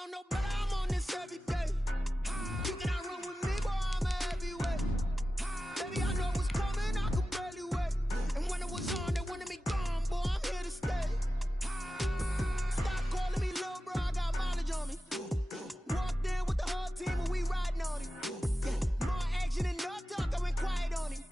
know no better, I'm on this every day. You cannot run with me, boy, I'm a heavyweight. Baby, I know what's coming, I could barely wait. And when it was on, they wanted me gone, boy, I'm here to stay. Stop calling me little bro, I got mileage on me. Walked in with the whole team and we riding on him. Yeah, more action and no talk, I went quiet on him.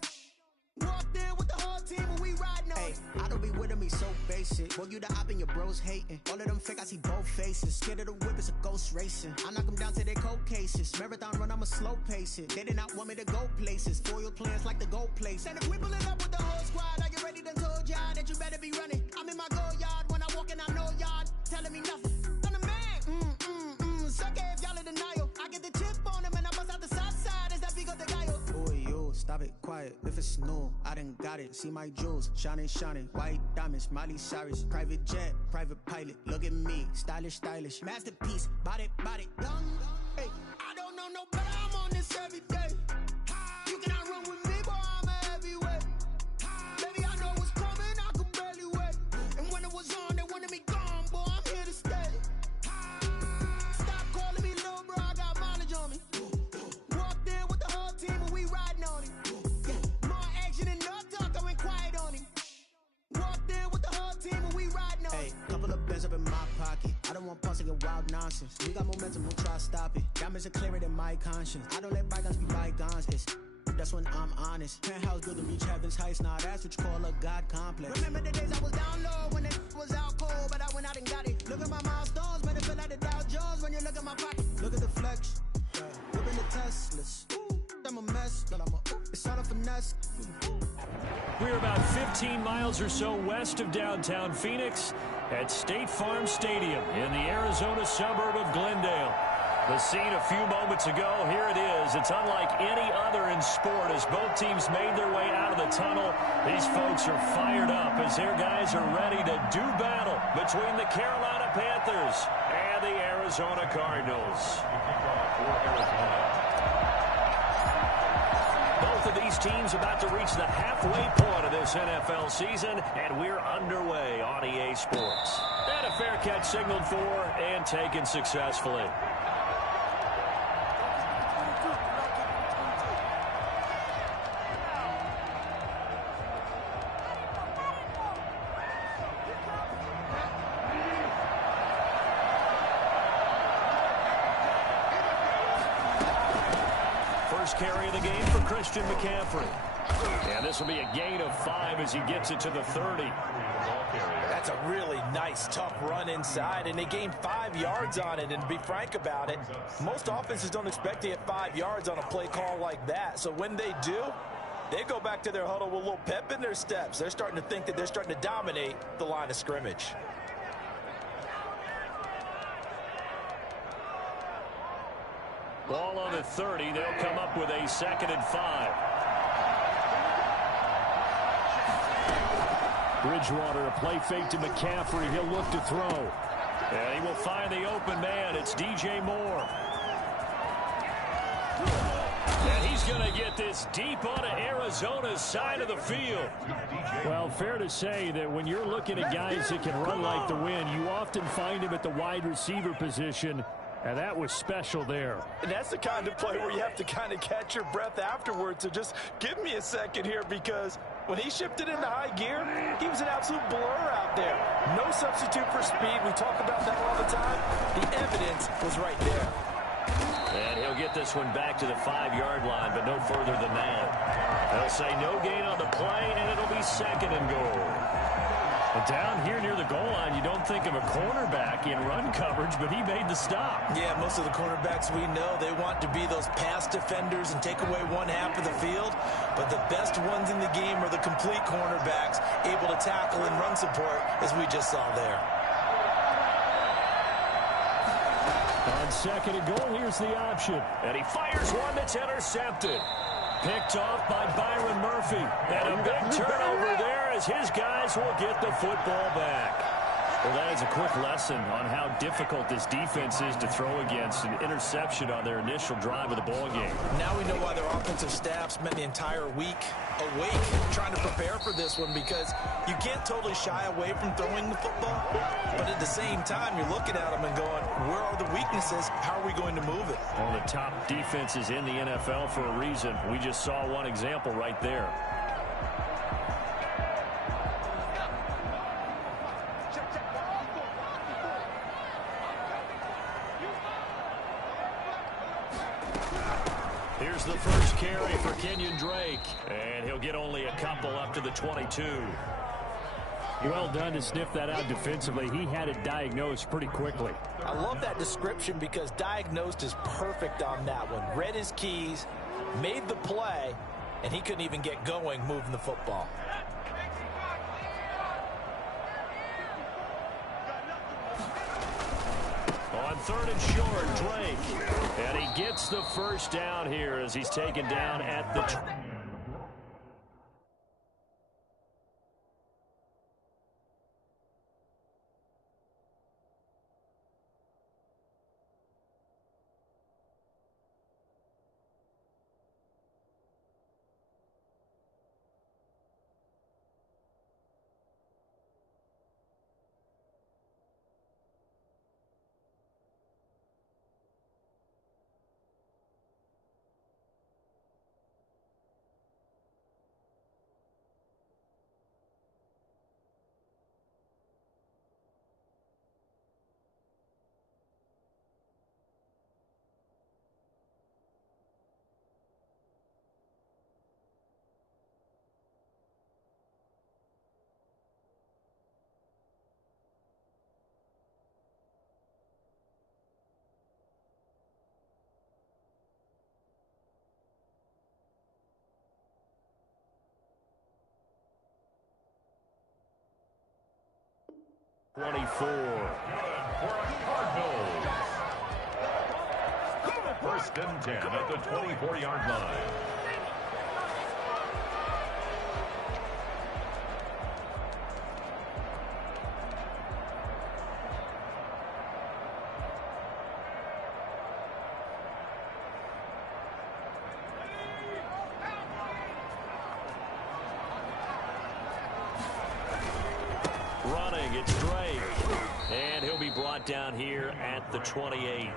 Walked in with the whole team and we riding on him. I don't be with him, he's so basic. Well, you the op and your bros hating. All of them fake, I see both faces. Scared of the whip, it's a ghost racing. I knock them down to their cold cases. Marathon run, I'ma slow pace it. They did not want me to go places. Foil plans like the gold place. And if we pulling up with the whole squad, I get ready to told y'all that you better be running. I'm in my go yard when I walk in, I know y'all telling me nothing. I'm the man, suck it if y'all in denial. I get the chip on him and I bust out the south side. Is that big of the guy? Boy, yo, stop it, quiet. If it's new, I done got it. See my jewels, shining, white diamonds, Miley Cyrus, private jet, private pilot. Look at me, stylish, masterpiece, body, young. Hey, I don't know no better, I'm on this every day. You cannot run with me, boy, I'm a heavyweight. Baby, I know what's coming, I could barely wait. And when it was on, they wanted me gone, boy, I'm here to stay. Stop calling me little bro, I got mileage on me. Walked in with the whole team and we riding on him. Yeah, more action and no talk, I went quiet on him. Walked in with the whole team and we riding on him. Couple of bands up in my pocket. I don't want pulse to get wild nonsense. We got momentum, we'll try to stop it. Diamonds are clearer than my conscience. I don't let bygones be bygones. That's when I'm honest. Penthouse built to reach heaven's heights. Now that's what you call a God complex. Remember the days I was down low when it was out cold, but I went out and got it. Look at my milestones, but it feel like the Dow Jones when you look at my pocket. Look at the flex, whipping the Teslas. I'm a mess, but it's all a finesse. We're about 15 miles or so west of downtown Phoenix at State Farm Stadium in the Arizona suburb of Glendale. The scene a few moments ago, here it is. It's unlike any other in sport as both teams made their way out of the tunnel. These folks are fired up as their guys are ready to do battle between the Carolina Panthers and the Arizona Cardinals. Both of these teams about to reach the halfway point of this NFL season, and we're underway on EA Sports. And a fair catch signaled for and taken successfully. Carry of the game for Christian McCaffrey. And this will be a gain of 5 as he gets it to the 30. That's a really nice, tough run inside, and they gained 5 yards on it. And to be frank about it, most offenses don't expect to get 5 yards on a play call like that. So when they do, they go back to their huddle with a little pep in their steps. They're starting to think that they're starting to dominate the line of scrimmage. Ball on the 30. They'll come up with a 2nd and 5. Bridgewater, a play fake to McCaffrey. He'll look to throw. And he will find the open man. It's DJ Moore. And he's going to get this deep onto Arizona's side of the field. Well, fair to say that when you're looking at guys that can run like the wind, you often find him at the wide receiver position. And that was special there. And that's the kind of play where you have to kind of catch your breath afterwards. So just give me a second here, because when he shifted into high gear, he was an absolute blur out there. No substitute for speed. We talk about that all the time. The evidence was right there. And he'll get this one back to the 5-yard line, but no further than that. They'll say no gain on the play, and it'll be 2nd and goal. But down here near the goal line, you don't think of a cornerback in run coverage, but he made the stop. Yeah, most of the cornerbacks we know, they want to be those pass defenders and take away one half of the field. But the best ones in the game are the complete cornerbacks, able to tackle and run support, as we just saw there. On 2nd and goal, here's the option. And he fires one that's intercepted. Picked off by Byron Murphy. And a big turnover there as his guys will get the football back. Well, that is a quick lesson on how difficult this defense is to throw against. An interception on their initial drive of the ball game. Now we know why their offensive staff spent the entire week awake trying to prepare for this one, because you can't totally shy away from throwing the football, but at the same time you're looking at them and going, where are the weaknesses? How are we going to move it? One of the top defenses in the NFL for a reason. We just saw one example right there. Here's the first carry for Kenyon Drake, and he'll get only a couple up to the 22. Well done to sniff that out defensively. He had it diagnosed pretty quickly. I love that description because diagnosed is perfect on that one. Read his keys, made the play, and he couldn't even get going moving the football. On 3rd and short, Drake. And he gets the first down here as he's taken down at the 24. First and 10 at the 24-yard line. Running, it's Drake. And he'll be brought down here at the 28.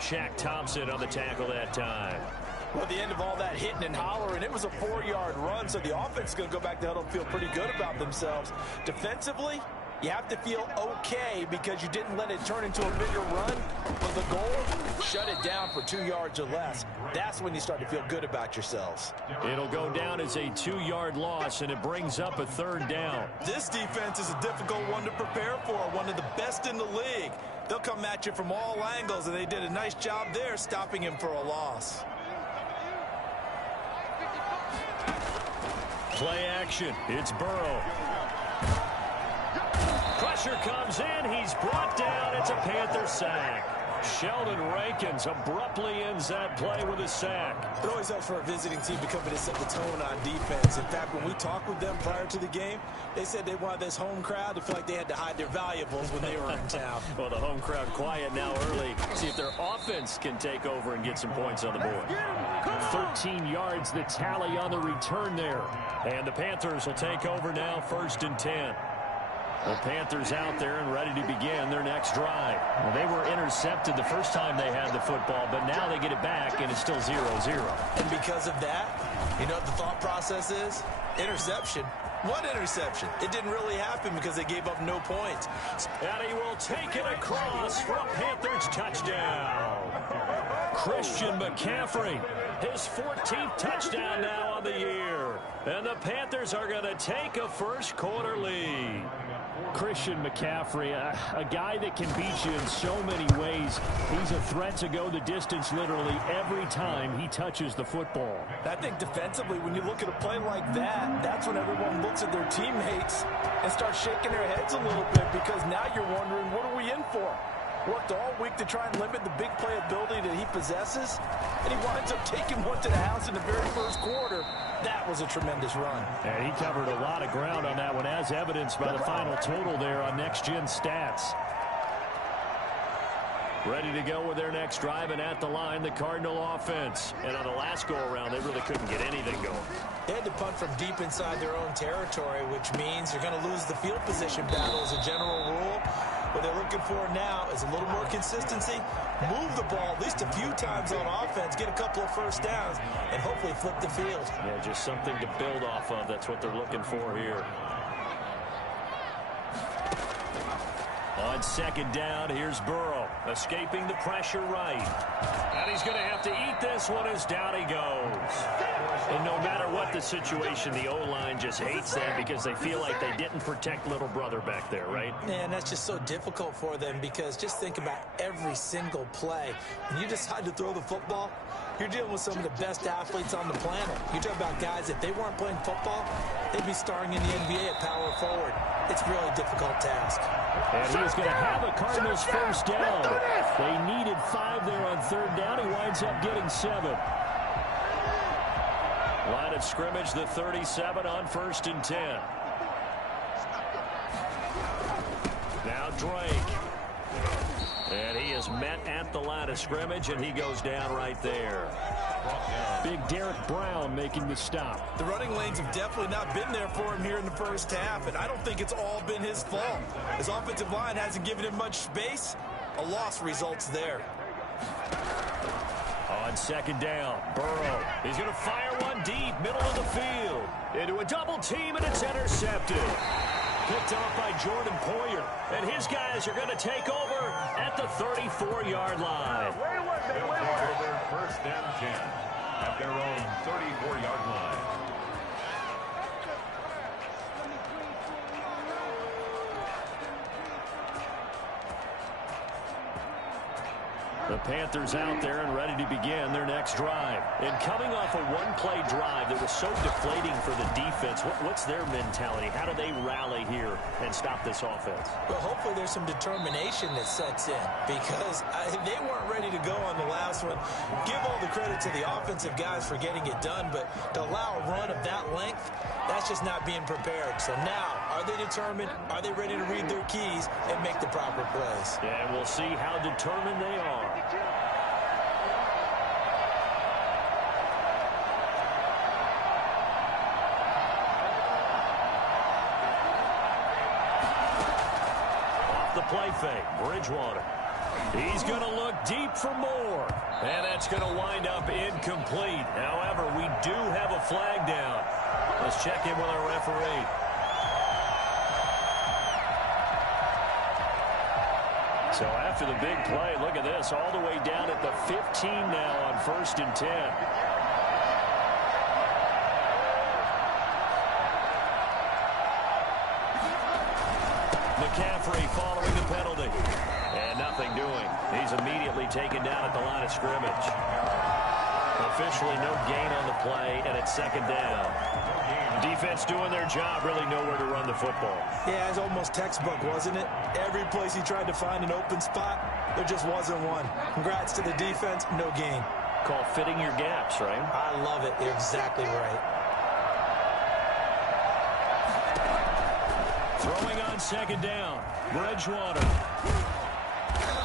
Shaq Thompson on the tackle that time. Well, at the end of all that hitting and hollering, it was a 4-yard run, so the offense is going to go back to huddle and feel pretty good about themselves. Defensively, you have to feel okay because you didn't let it turn into a bigger run. But the goal, shut it down for 2 yards or less. That's when you start to feel good about yourselves. It'll go down as a 2-yard loss, and it brings up a 3rd down. This defense is a difficult one to prepare for, one of the best in the league. They'll come at you from all angles, and they did a nice job there stopping him for a loss. Play action. It's Burrow. Pressure comes in. He's brought down. It's a Panther sack. Sheldon Rankins abruptly ends that play with a sack. It always helps for a visiting team to come in and set the tone on defense. In fact, when we talked with them prior to the game, they said they wanted this home crowd to feel like they had to hide their valuables when they were in town. Well, the home crowd quiet now early. See if their offense can take over and get some points on the board. 13 yards, the tally on the return there. And the Panthers will take over now, 1st and 10. The Panthers out there and ready to begin their next drive. Well, they were intercepted the first time they had the football, but now they get it back, and it's still 0-0. And because of that, you know what the thought process is? Interception. What interception? It didn't really happen because they gave up no points. And he will take it across for a Panthers touchdown. Christian McCaffrey, his 14th touchdown now on the year. And the Panthers are going to take a first quarter lead. Christian McCaffrey, a guy that can beat you in so many ways. He's a threat to go the distance literally every time he touches the football. I think defensively, when you look at a play like that, that's when everyone looks at their teammates and starts shaking their heads a little bit because now you're wondering, what are we in for? Worked all week to try and limit the big play ability that he possesses, and he winds up taking one to the house in the very first quarter. That was a tremendous run. And he covered a lot of ground on that one, as evidenced by the final total there on Next Gen Stats. Ready to go with their next drive, and at the line, the Cardinal offense. And on the last go-around, they really couldn't get anything going. They had to punt from deep inside their own territory, which means you're going to lose the field position battle as a general rule. What they're looking for now is a little more consistency, move the ball at least a few times on offense, get a couple of first downs, and hopefully flip the field. Yeah, just something to build off of. That's what they're looking for here. On second down, here's Burrow, escaping the pressure right. And he's going to have to eat this one as down he goes. And no matter what the situation, the O-line just hates them because they feel like they didn't protect little brother back there, right? Man, that's just so difficult for them because just think about every single play. When you decide to throw the football, you're dealing with some of the best athletes on the planet. You talk about guys, if they weren't playing football, they'd be starring in the NBA at power forward. It's a really difficult task. And he is going to have a Cardinals first down. They needed 5 there on third down. He winds up getting 7. Line of scrimmage, the 37 on 1st and 10. Now Drake. And he is met at the line of scrimmage, and he goes down right there. Big Derek Brown making the stop. The running lanes have definitely not been there for him here in the first half, and I don't think it's all been his fault. His offensive line hasn't given him much space. A loss results there. On second down, Burrow. He's going to fire one deep, middle of the field. Into a double team, and it's intercepted. Picked off by Jordan Poyer. And his guys are going to take over at the 34-yard line. First and 10 at their own 34-yard line. The Panthers out there and ready to begin their next drive. And coming off a one-play drive that was so deflating for the defense, what's their mentality? How do they rally here and stop this offense? Well, hopefully there's some determination that sets in because they weren't ready to go on the last one. Give all the credit to the offensive guys for getting it done, but to allow a run of that length, that's just not being prepared. So now, are they determined? Are they ready to read their keys and make the proper plays? Yeah, and we'll see how determined they are. Off the play fake, Bridgewater. He's going to look deep for more. And that's going to wind up incomplete. However, we do have a flag down. Let's check in with our referee. So after the big play, look at this, all the way down at the 15 now on 1st and 10. McCaffrey following the penalty. And nothing doing. He's immediately taken down at the line of scrimmage. Officially no gain on the play, and it's second down. Defense doing their job, really nowhere to run the football. Yeah, it's almost textbook, wasn't it? Every place he tried to find an open spot, there just wasn't one. Congrats to the defense, no gain. Called fitting your gaps, right? I love it. You're exactly right. Throwing on second down, Bridgewater.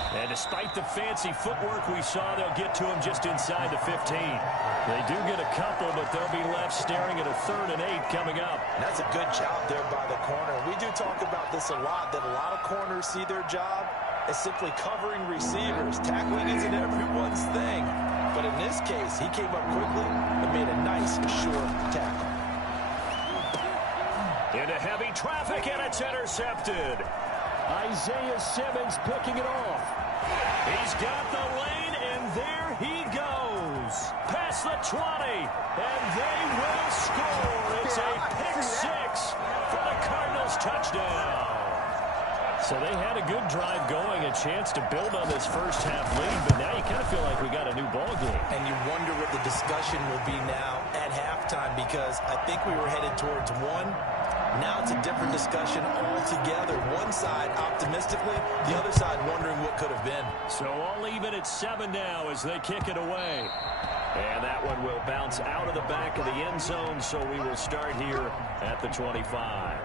And despite the fancy footwork we saw, they'll get to him just inside the 15. They do get a couple, but they'll be left staring at a 3rd and 8 coming up. That's a good job there by the corner. We do talk about this a lot, that a lot of corners see their job as simply covering receivers. Tackling isn't everyone's thing. But in this case, he came up quickly and made a nice, short tackle. Into heavy traffic, and it's intercepted. Isaiah Simmons picking it off. He's got the lane, and there he goes. Past the 20, and they will score. It's a pick 6 for the Cardinals touchdown. So they had a good drive going, a chance to build on this first half lead, but now you kind of feel like we got a new ball game. And you wonder what the discussion will be now at halftime because I think we were headed towards one Now it's a different discussion altogether. One side optimistically, the other side wondering what could have been. So all even at 7 now as they kick it away. And that one will bounce out of the back of the end zone, so we will start here at the 25.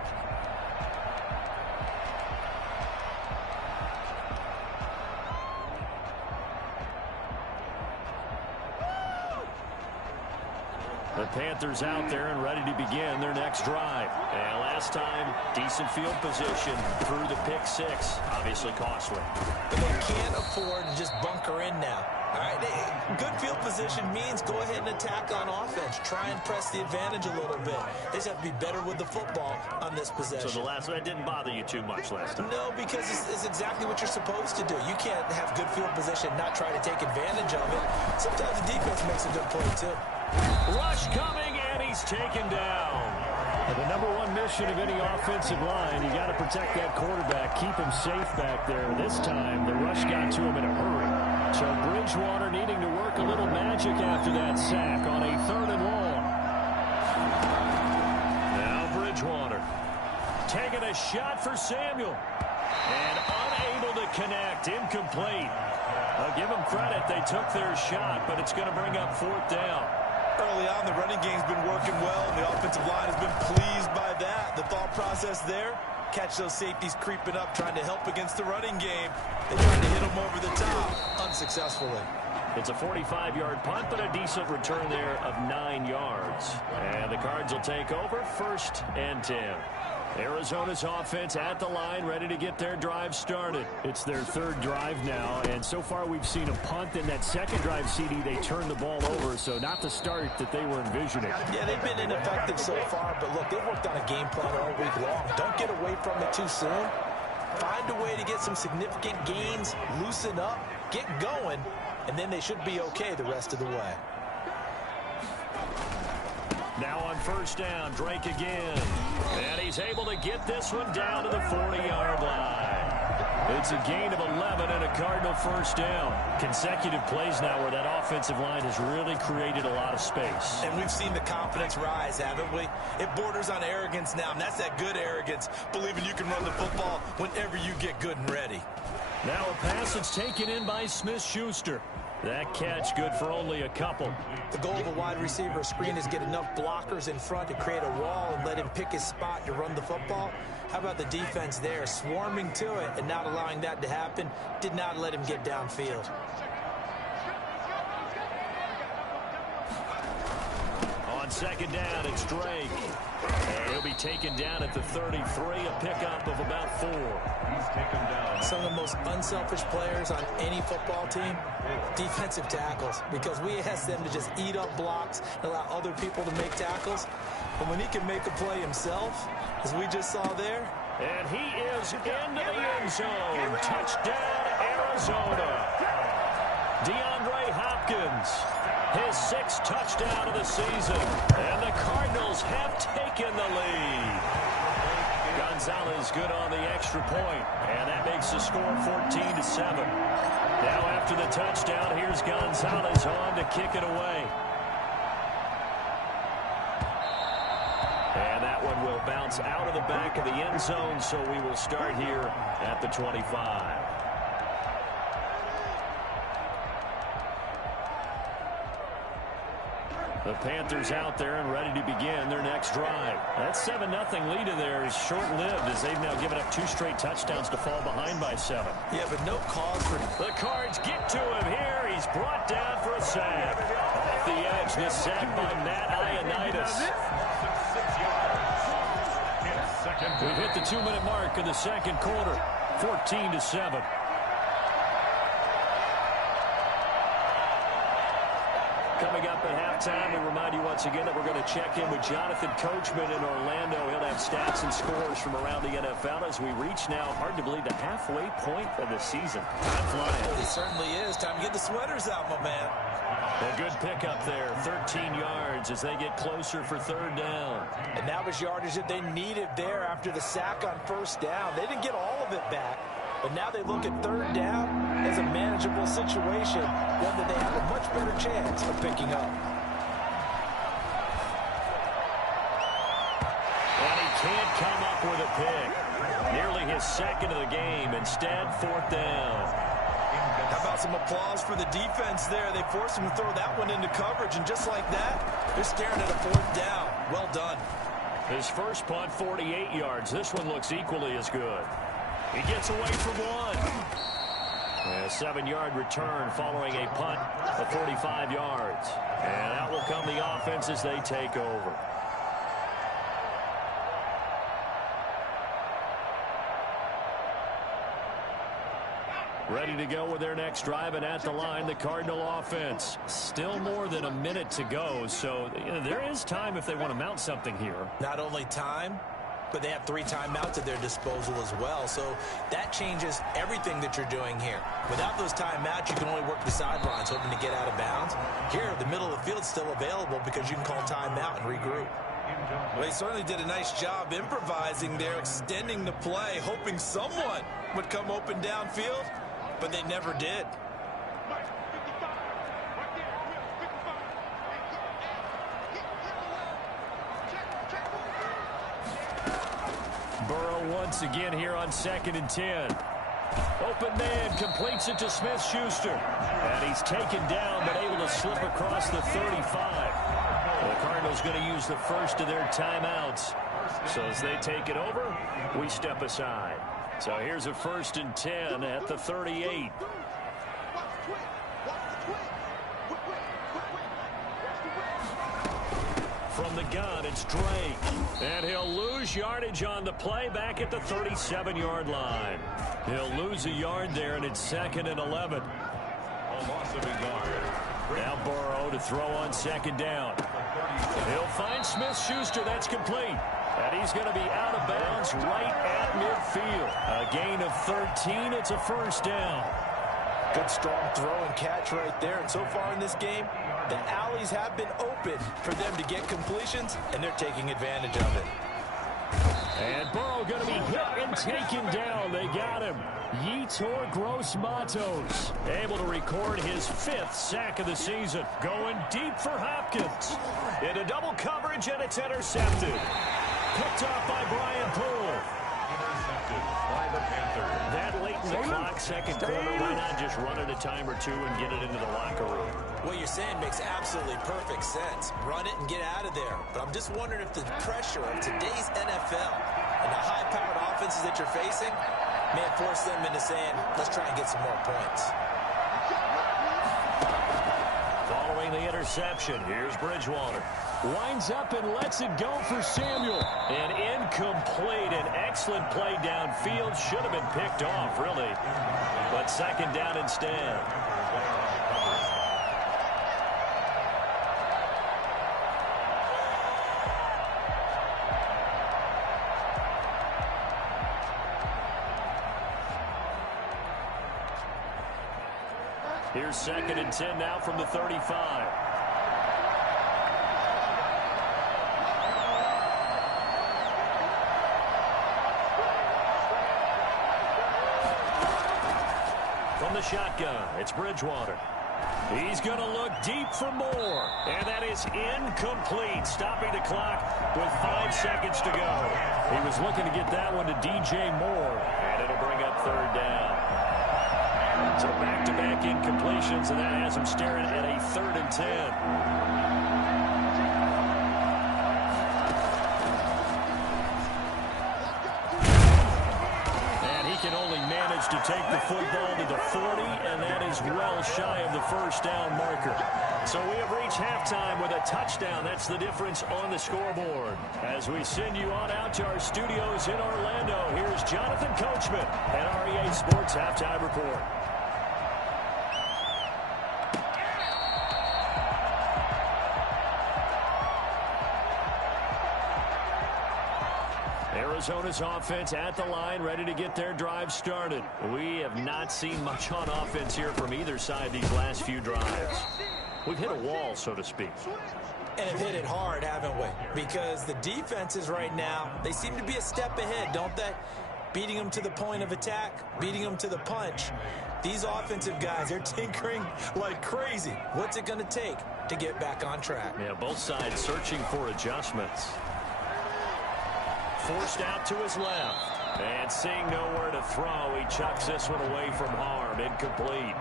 The Panthers out there and ready to begin their next drive. And last time, decent field position through the pick 6. Obviously costly. But they can't afford to just bunker in now. All right, good field position means go ahead and attack on offense. Try and press the advantage a little bit. They just have to be better with the football on this possession. So the last one didn't bother you too much last time? No, because it's exactly what you're supposed to do. You can't have good field position and not try to take advantage of it. Sometimes the defense makes a good play, too. Rush coming, and he's taken down. And the number one mission of any offensive line, you got to protect that quarterback, keep him safe back there. This time, the rush got to him in a hurry. So Bridgewater needing to work a little magic after that sack on a 3rd and long. Now Bridgewater taking a shot for Samuel. And unable to connect, incomplete. I'll give them credit, they took their shot, but it's going to bring up 4th down. Early on, the running game's been working well, and the offensive line has been pleased by that. The thought process there, catch those safeties creeping up, trying to help against the running game. They tried to hit them over the top, unsuccessfully. It's a 45-yard punt, but a decent return there of 9 yards. And the Cards will take over 1st and 10. Arizona's offense at the line, ready to get their drive started. It's their 3rd drive now, and so far we've seen a punt. In that 2nd drive, CD, they turned the ball over, so not the start that they were envisioning. Yeah, they've been ineffective so far, but look, they've worked on a game plan all week long. Don't get away from it too soon. Find a way to get some significant gains, loosen up, get going, and then they should be okay the rest of the way. Now on 1st down, Drake again. And he's able to get this one down to the 40-yard line. It's a gain of 11 and a Cardinal 1st down. Consecutive plays now where that offensive line has really created a lot of space. And we've seen the confidence rise, haven't we? It borders on arrogance now, and that's that good arrogance, believing you can run the football whenever you get good and ready. Now a pass that's taken in by Smith-Schuster. That catch good for only a couple. The goal of a wide receiver screen is get enough blockers in front to create a wall and let him pick his spot to run the football. How about the defense there, swarming to it and not allowing that to happen? Did not let him get downfield. On 2nd down, it's Drake. And he'll be taken down at the 33, a pickup of about 4. He's taken down. Some of the most unselfish players on any football team, defensive tackles, because we ask them to just eat up blocks and allow other people to make tackles. But when he can make a play himself, as we just saw there. And he is into the end zone. Touchdown, Arizona. DeAndre Hopkins, his 6th touchdown of the season. And the Cardinals have taken the lead. Gonzalez good on the extra point, and that makes the score 14-7. Now after the touchdown, here's Gonzalez on to kick it away. And that one will bounce out of the back of the end zone, so we will start here at the 25. The Panthers out there and ready to begin their next drive. That 7-0 lead of theirs is short-lived as they've now given up 2 straight touchdowns to fall behind by 7. Yeah, but no cause for... The Cards get to him here. He's brought down for a sack. Off the edge, this sack by Matt Ioannidis. We've hit the 2-minute mark in the 2nd quarter. 14-7. Coming up at halftime, we remind you once again that we're going to check in with Jonathan Coachman in Orlando. He'll have stats and scores from around the NFL as we reach now, hard to believe, the halfway point of the season. Time flying. It certainly is. Time to get the sweaters out, my man. A good pickup there, 13 yards as they get closer for 3rd down. And that was yardage that they needed there after the sack on 1st down. They didn't get all of it back, but now they look at 3rd down as a manageable situation, one that they have a much better chance of picking up. And he can't come up with a pick. Nearly his second of the game. Instead, 4th down. How about some applause for the defense there? They forced him to throw that one into coverage, and just like that, they're staring at a 4th down. Well done. His first punt, 48 yards. This one looks equally as good. He gets away from one. A 7-yard return following a punt of 45 yards. And that will come the offense as they take over. Ready to go with their next drive, and at the line, the Cardinal offense. Still more than a minute to go, so there is time if they want to mount something here. Not only time, but they have 3 timeouts at their disposal as well, so that changes everything that you're doing here. Without those timeouts, you can only work the sidelines, hoping to get out of bounds. Here, the middle of the field is still available because you can call timeout and regroup. Well, they certainly did a nice job improvising there, extending the play, hoping someone would come open downfield. But they never did. Burrow once again here on 2nd and 10. Open man completes it to Smith-Schuster. And he's taken down but able to slip across the 35. The Cardinals going to use the first of their timeouts. So as they take it over, we step aside. So here's a 1st and 10 at the 38. From the gun, it's Drake. And he'll lose yardage on the play back at the 37-yard line. He'll lose a yard there, and it's 2nd and 11. A loss of a yard. Now Burrow to throw on 2nd down. He'll find Smith-Schuster. That's complete. And he's going to be out of bounds right at midfield. A gain of 13. It's a 1st down. Good strong throw and catch right there. And so far in this game, the alleys have been open for them to get completions, and they're taking advantage of it. And Burrow going to be hit and taken down. They got him. Yetur Gross-Matos able to record his 5th sack of the season. Going deep for Hopkins. Into double coverage, and it's intercepted. Picked off by Brian Poole. Intercepted by the Panthers. That late in the clock, 2nd quarter, why not just run it a time or two and get it into the locker room? What you're saying makes absolutely perfect sense. Run it and get out of there. But I'm just wondering if the pressure of today's NFL and the high-powered offenses that you're facing may have forced them into saying, let's try and get some more points. Following the interception, here's Bridgewater. Winds up and lets it go for Samuel. And incomplete. An excellent play downfield. Should have been picked off, really. But 2nd down instead. Here's 2nd and 10 now from the 35. From the shotgun, it's Bridgewater. He's going to look deep for more. And that is incomplete. Stopping the clock with 5 seconds to go. He was looking to get that one to DJ Moore. And it'll bring up 3rd down. So back-to-back incompletions, and that has him staring at a 3rd and 10. And he can only manage to take the football to the 40, and that is well shy of the 1st down marker. So we have reached halftime with a touchdown. That's the difference on the scoreboard. As we send you on out to our studios in Orlando, here's Jonathan Coachman at REA Sports Halftime Report. Arizona's offense at the line, ready to get their drive started. We have not seen much on offense here from either side these last few drives. We've hit a wall, so to speak. And have hit it hard, haven't we? Because the defenses right now, they seem to be a step ahead, don't they? Beating them to the point of attack, beating them to the punch. These offensive guys, they're tinkering like crazy. What's it going to take to get back on track? Yeah, both sides searching for adjustments. forced out to his left. And seeing nowhere to throw, he chucks this one away from harm. Incomplete.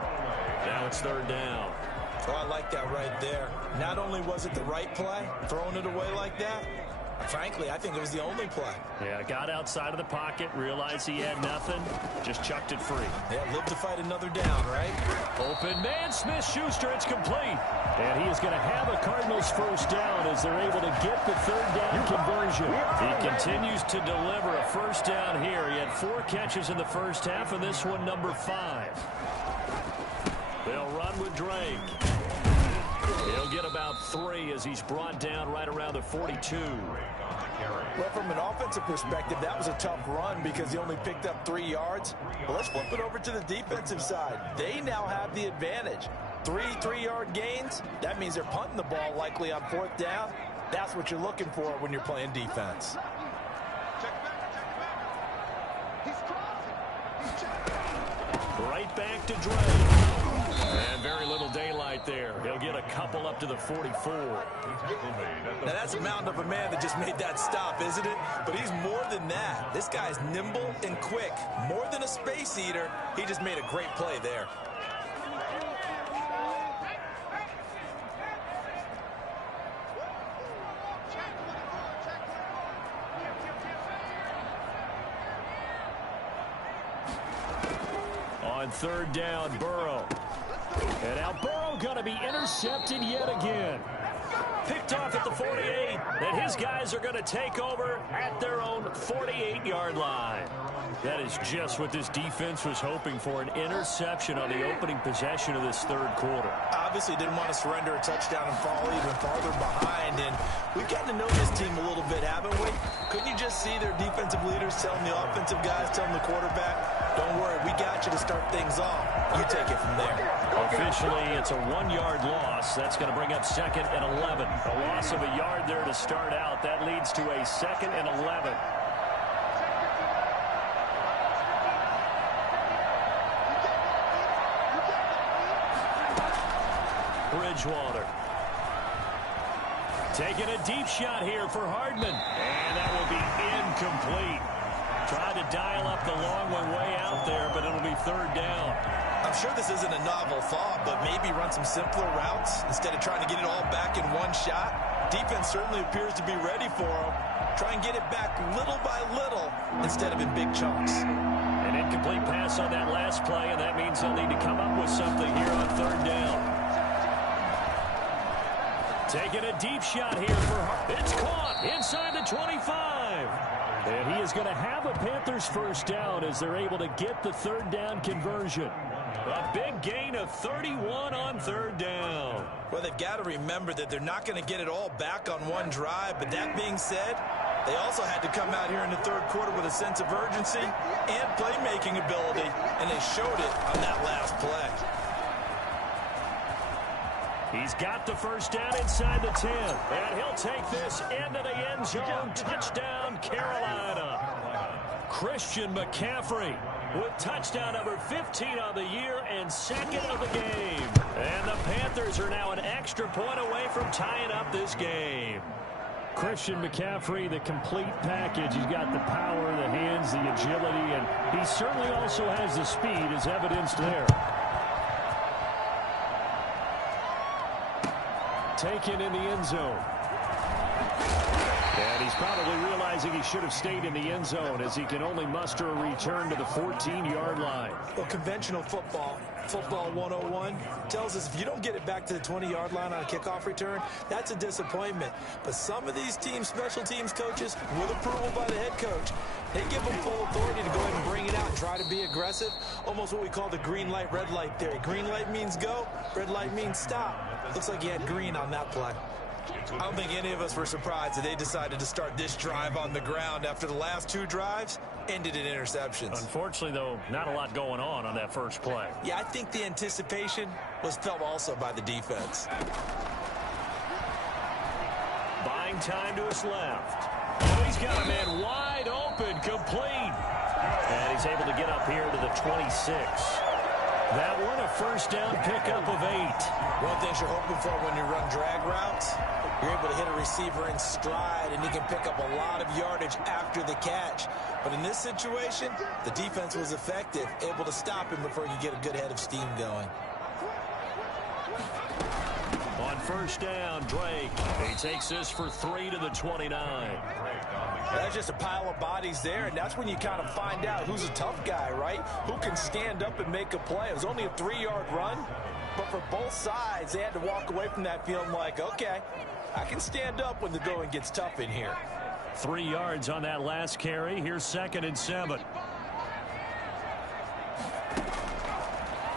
Now it's third down. Oh, I like that right there. Not only was it the right play, throwing it away like that, frankly, I think it was the only play. Yeah, got outside of the pocket, realized he had nothing, just chucked it free. Yeah, live to fight another down, right? Open man, Smith-Schuster, it's complete. And he is going to have a Cardinals first down as they're able to get the third down conversion. He continues to deliver a first down here. He had 4 catches in the first half, and this one number 5. They'll run with Drake. He'll get about 3 as he's brought down right around the 42. Well, from an offensive perspective, that was a tough run because he only picked up 3 yards. Well, let's flip it over to the defensive side. They now have the advantage. 3 3-yard gains. That means they're punting the ball likely on 4th down. That's what you're looking for when you're playing defense. Right back to Drake. And very little daylight there. He'll get a couple up to the 44. Now, that's a mountain of a man that just made that stop, isn't it? But he's more than that. This guy's nimble and quick. More than a space eater. He just made a great play there. On third down, Burrow. And now Burrow going to be intercepted yet again. Picked off at the 48. And his guys are going to take over at their own 48-yard line. That is just what this defense was hoping for, an interception on the opening possession of this third quarter. Obviously didn't want to surrender a touchdown and fall even farther behind. And we've gotten to know this team a little bit, haven't we? Couldn't you just see their defensive leaders telling the offensive guys, telling the quarterback, don't worry, we got you to start things off. You take it from there. Officially, it's a 1-yard loss. That's going to bring up 2nd and 11. A loss of a yard there to start out. That leads to a 2nd and 11. Bridgewater. Taking a deep shot here for Hardman. And that will be incomplete. Tried to dial up the long one way out there, but it'll be third down. I'm sure this isn't a novel thought, but maybe run some simpler routes instead of trying to get it all back in one shot. Defense certainly appears to be ready for him. Try and get it back little by little instead of in big chunks. An incomplete pass on that last play, and that means they'll need to come up with something here on third down. Taking a deep shot here for Hart. It's caught inside the 25. And he is going to have a Panthers first down as they're able to get the third down conversion. A big gain of 31 on third down. Well, they've got to remember that they're not going to get it all back on one drive. But that being said, they also had to come out here in the third quarter with a sense of urgency and playmaking ability, and they showed it on that last play. He's got the first down inside the 10. And he'll take this into the end zone. Touchdown, Carolina. Christian McCaffrey with touchdown number 15 on the year and 2nd of the game. And the Panthers are now an extra point away from tying up this game. Christian McCaffrey, the complete package. He's got the power, the hands, the agility, and he certainly also has the speed as evidenced there. Taken in the end zone. And he's probably realizing he should have stayed in the end zone as he can only muster a return to the 14-yard line. Well, conventional football 101, tells us if you don't get it back to the 20-yard line on a kickoff return, that's a disappointment. But some of these teams, special teams coaches, with approval by the head coach, they give them full authority to go ahead and bring it out and try to be aggressive. Almost what we call the green light, red light theory. Green light means go, red light means stop. Looks like he had green on that play. I don't think any of us were surprised that they decided to start this drive on the ground after the last 2 drives ended in interceptions. Unfortunately, though, not a lot going on that first play. Yeah, I think the anticipation was felt also by the defense. Buying time to his left. Oh, he's got a man wide open, complete. And he's able to get up here to the 26. That one a first down pickup of 8. One thing you're hoping for when you run drag routes, You're able to hit a receiver in stride, and he can pick up a lot of yardage after the catch. But in this situation, the defense was effective, able to stop him before he could get a good head of steam going. On first down, Drake. He takes this for 3 to the 29. That's just a pile of bodies there, and that's when you kind of find out who's a tough guy, right? Who can stand up and make a play. It was only a 3-yard run, but for both sides, they had to walk away from that feeling like, okay, I can stand up when the going gets tough in here. 3 yards on that last carry. Here's 2nd and 7.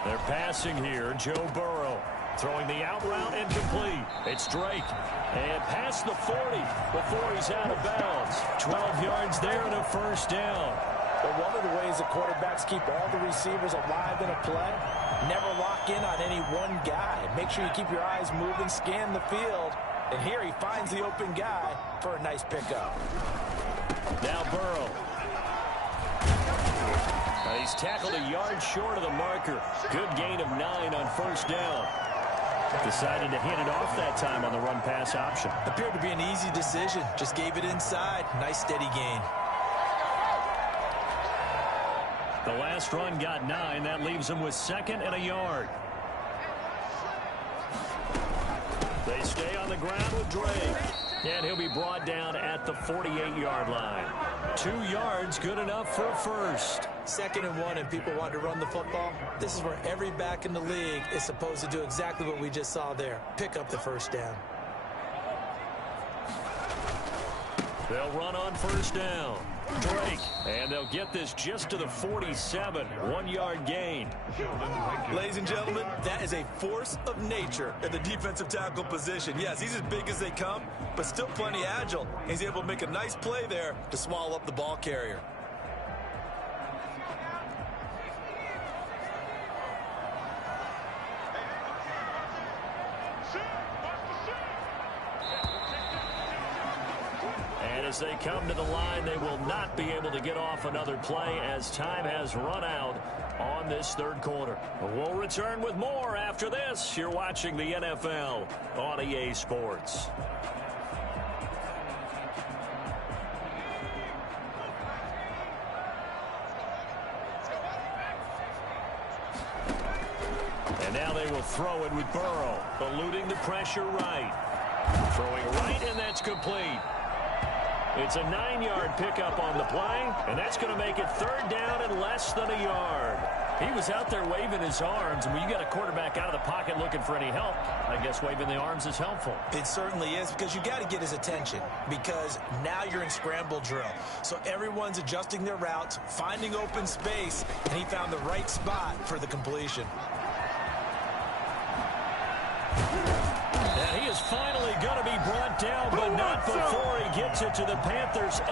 They're passing here. Joe Burrow throwing the out route incomplete. It's Drake. And past the 40 before he's out of bounds. 12 yards there and a first down. But one of the ways the quarterbacks keep all the receivers alive in a play, never lock in on any one guy. Make sure you keep your eyes moving, scan the field. And here he finds the open guy for a nice pickup. Now Burrow. He's tackled a yard short of the marker. Good gain of 9 on first down. Decided to hand it off that time on the run-pass option. Appeared to be an easy decision. Just gave it inside. Nice steady gain. The last run got 9. That leaves him with 2nd and a yard. They stay on the ground with Drake. And he'll be brought down at the 48-yard line. 2 yards, good enough for a first. 2nd and 1, and people want to run the football. This is where every back in the league is supposed to do exactly what we just saw there. Pick up the first down. They'll run on first down. Drake, and they'll get this just to the 47. 1-yard gain. Ladies and gentlemen, that is a force of nature at the defensive tackle position. Yes, he's as big as they come, but still plenty agile. He's able to make a nice play there to swallow up the ball carrier. As they come to the line, they will not be able to get off another play as time has run out on this third quarter. We'll return with more after this. You're watching the NFL on EA Sports. And now they will throw it with Burrow, eluding the pressure right. Throwing right, and that's complete. It's a 9-yard pickup on the play, and that's going to make it 3rd down and less than a yard. He was out there waving his arms, and when you got a quarterback out of the pocket looking for any help, I guess waving the arms is helpful. It certainly is, because you got to get his attention, because now you're in scramble drill. So everyone's adjusting their routes, finding open space, and he found the right spot for the completion. And he is finally going to be brought down, but not before he gets it to the Panthers' 8.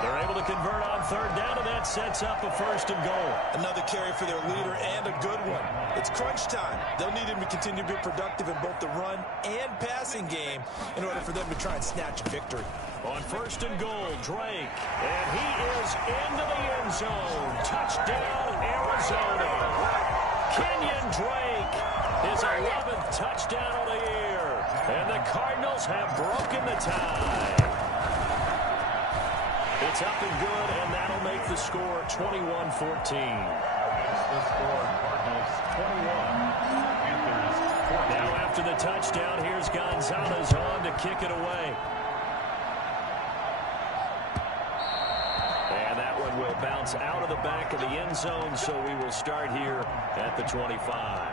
They're able to convert on 3rd down, and that sets up a 1st and goal. Another carry for their leader, and a good one. It's crunch time. They'll need him to continue to be productive in both the run and passing game in order for them to try and snatch a victory. On 1st and goal, Drake. And he is into the end zone. Touchdown, Arizona. Kenyon Drake, his 11th touchdown of the year. And the Cardinals have broken the tie. It's up and good, and that'll make the score 21-14. The score, Cardinals 21, Panthers 14. Now after the touchdown, here's Gonzalez on to kick it away. And that one will bounce out of the back of the end zone, so we will start here at the 25.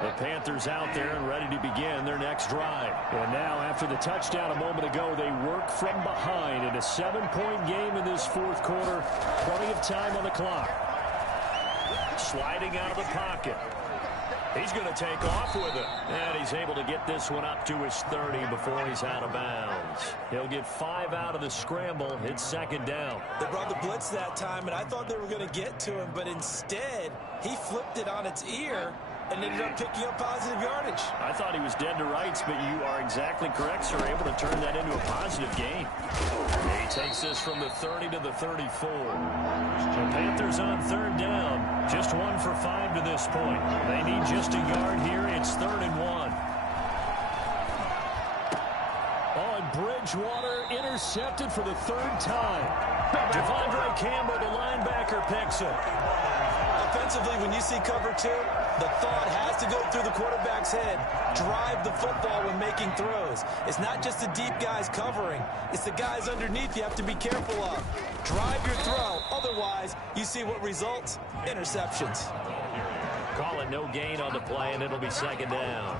The Panthers out there and ready to begin their next drive. And now, after the touchdown a moment ago, they work from behind in a 7-point game in this 4th quarter. Plenty of time on the clock. Sliding out of the pocket. He's going to take off with it. And he's able to get this one up to his 30 before he's out of bounds. He'll get 5 out of the scramble. It's 2nd down. They brought the blitz that time, and I thought they were going to get to him, but instead, he flipped it on its ear and ended up picking up positive yardage. I thought he was dead to rights, but you are exactly correct, sir. Able to turn that into a positive gain. He takes this from the 30 to the 34. The Panthers on third down. Just 1 for 5 to this point. They need just a yard here. It's 3rd and 1. On Bridgewater, intercepted for the 3rd time. Devondre Campbell, the linebacker, picks it. Offensively, when you see cover 2, the thought has to go through the quarterback's head. Drive the football when making throws. It's not just the deep guys covering. It's the guys underneath you have to be careful of. Drive your throw. Otherwise, you see what results? Interceptions. Call it no gain on the play, and it'll be 2nd down.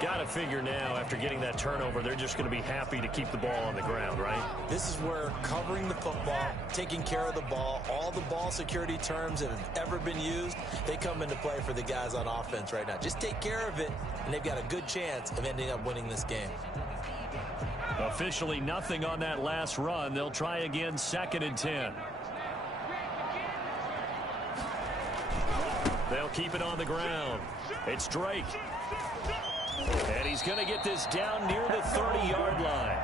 Got to figure now, after getting that turnover, they're just going to be happy to keep the ball on the ground, right? This is where covering the football, taking care of the ball, all the ball security terms that have ever been used, they come into play for the guys on offense right now. Just take care of it, and they've got a good chance of ending up winning this game. Officially nothing on that last run. They'll try again, 2nd and 10. They'll keep it on the ground. It's Drake. And he's going to get this down near the 30-yard line.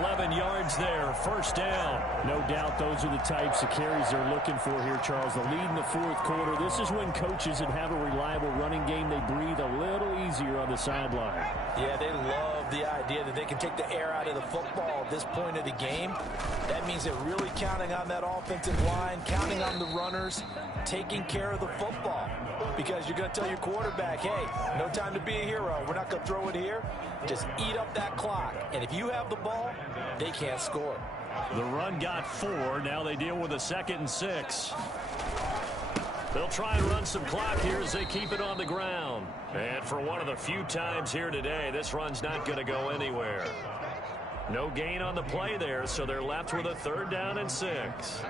11 yards there, 1st down. No doubt those are the types of carries they're looking for here, Charles. The lead in the 4th quarter. This is when coaches that have a reliable running game, they breathe a little easier on the sideline. Yeah, they love the idea that they can take the air out of the football at this point of the game. That means they're really counting on that offensive line, counting on the runners, taking care of the football. Because you're going to tell your quarterback, hey, no time to be a hero. We're not going to throw it here. Just eat up that clock. And if you have the ball, they can't score. The run got 4. Now they deal with a 2nd and 6. They'll try and run some clock here as they keep it on the ground. And for one of the few times here today, this run's not going to go anywhere. No gain on the play there, so they're left with a 3rd down and 6.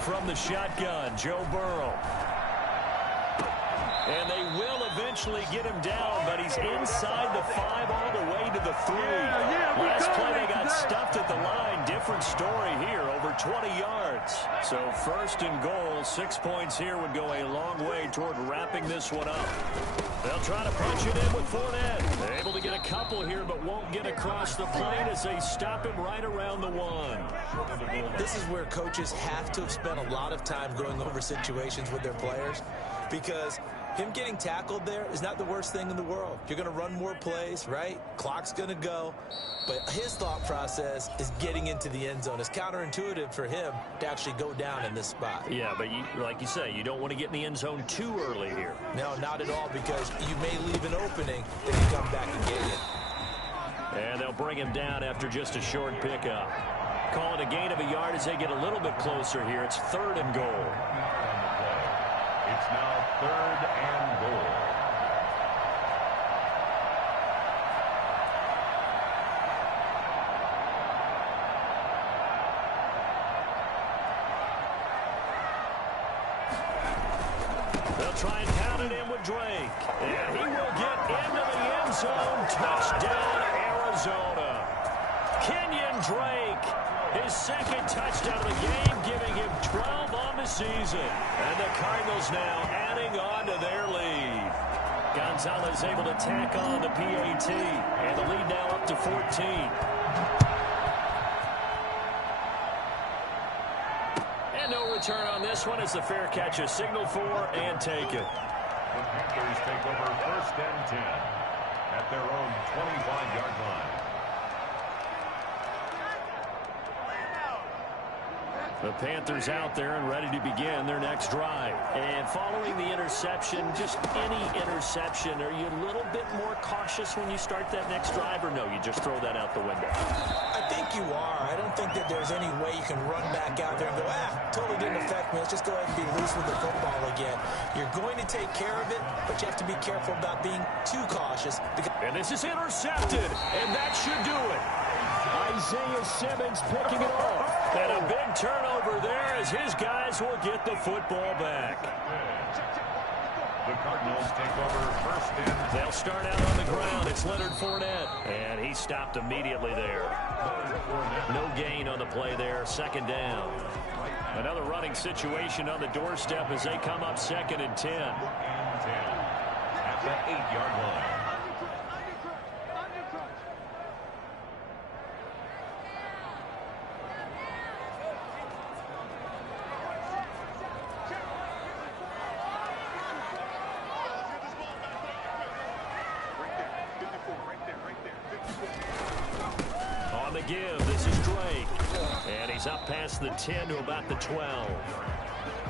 From the shotgun, Joe Burrow. And they will eventually get him down, but he's inside the 5 all the way to the 3. Last play they got stuffed at the line. Different story here, over 20 yards. So 1st and goal, 6 points here would go a long way toward wrapping this one up. They'll try to punch it in with Fournette. They're able to get a couple here, but won't get across the plane as they stop him right around the 1. This is where coaches have to have spent a lot of time going over situations with their players, because him getting tackled there is not the worst thing in the world. You're going to run more plays, right? Clock's going to go. But his thought process is getting into the end zone. It's counterintuitive for him to actually go down in this spot. Yeah, but like you say, you don't want to get in the end zone too early here. No, not at all, because you may leave an opening if you come back and get it. And they'll bring him down after just a short pickup. Call it a gain of a yard as they get a little bit closer here. It's 3rd and goal. It's now 3rd and goal. They'll try and pound it in with Drake. And he will get into the end zone. Touchdown, Arizona. Kenyon Drake, his 2nd touchdown of the game, giving him 12 on the season. And the Cardinals now adding on to their lead. Gonzalez able to tack on the PAT. And the lead now up to 14. And no return on this one as the fair catch is signaled for and taken. The Panthers take over 1st and 10 at their own 25-yard line. The Panthers out there and ready to begin their next drive. And following the interception, just any interception, are you a little bit more cautious when you start that next drive, or no, you just throw that out the window? I think you are. I don't think that there's any way you can run back out there and go, totally didn't affect me. Let's just go ahead and be loose with the football again. You're going to take care of it, but you have to be careful about being too cautious. And this is intercepted, and that should do it. Isaiah Simmons picking it off. And a big turnover there as his guys will get the football back. The Cardinals take over first and... They'll start out on the ground. It's Leonard Fournette. And he stopped immediately there. No gain on the play there. Second down. Another running situation on the doorstep as they come up 2nd and 10. At the 8-yard line. On the give, this is Drake. And he's up past the 10 to about the 12.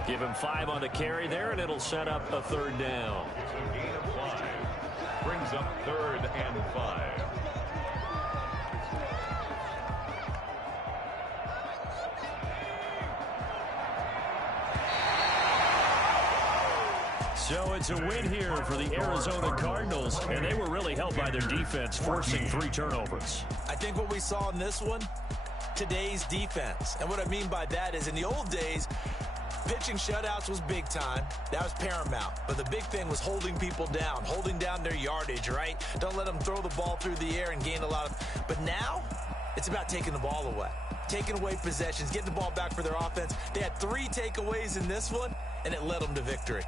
Give him 5 on the carry there, and it'll set up a 3rd down. It's a gain of 5. Brings up 3rd and 5. So it's a win here for the Arizona Cardinals, and they were really helped by their defense, forcing 3 turnovers. I think what we saw in this one, today's defense. And what I mean by that is in the old days, pitching shutouts was big time. That was paramount. But the big thing was holding people down, holding down their yardage, right? Don't let them throw the ball through the air and gain a lot of... But now, it's about taking the ball away. Taking away possessions, getting the ball back for their offense. They had 3 takeaways in this one, and it led them to victory.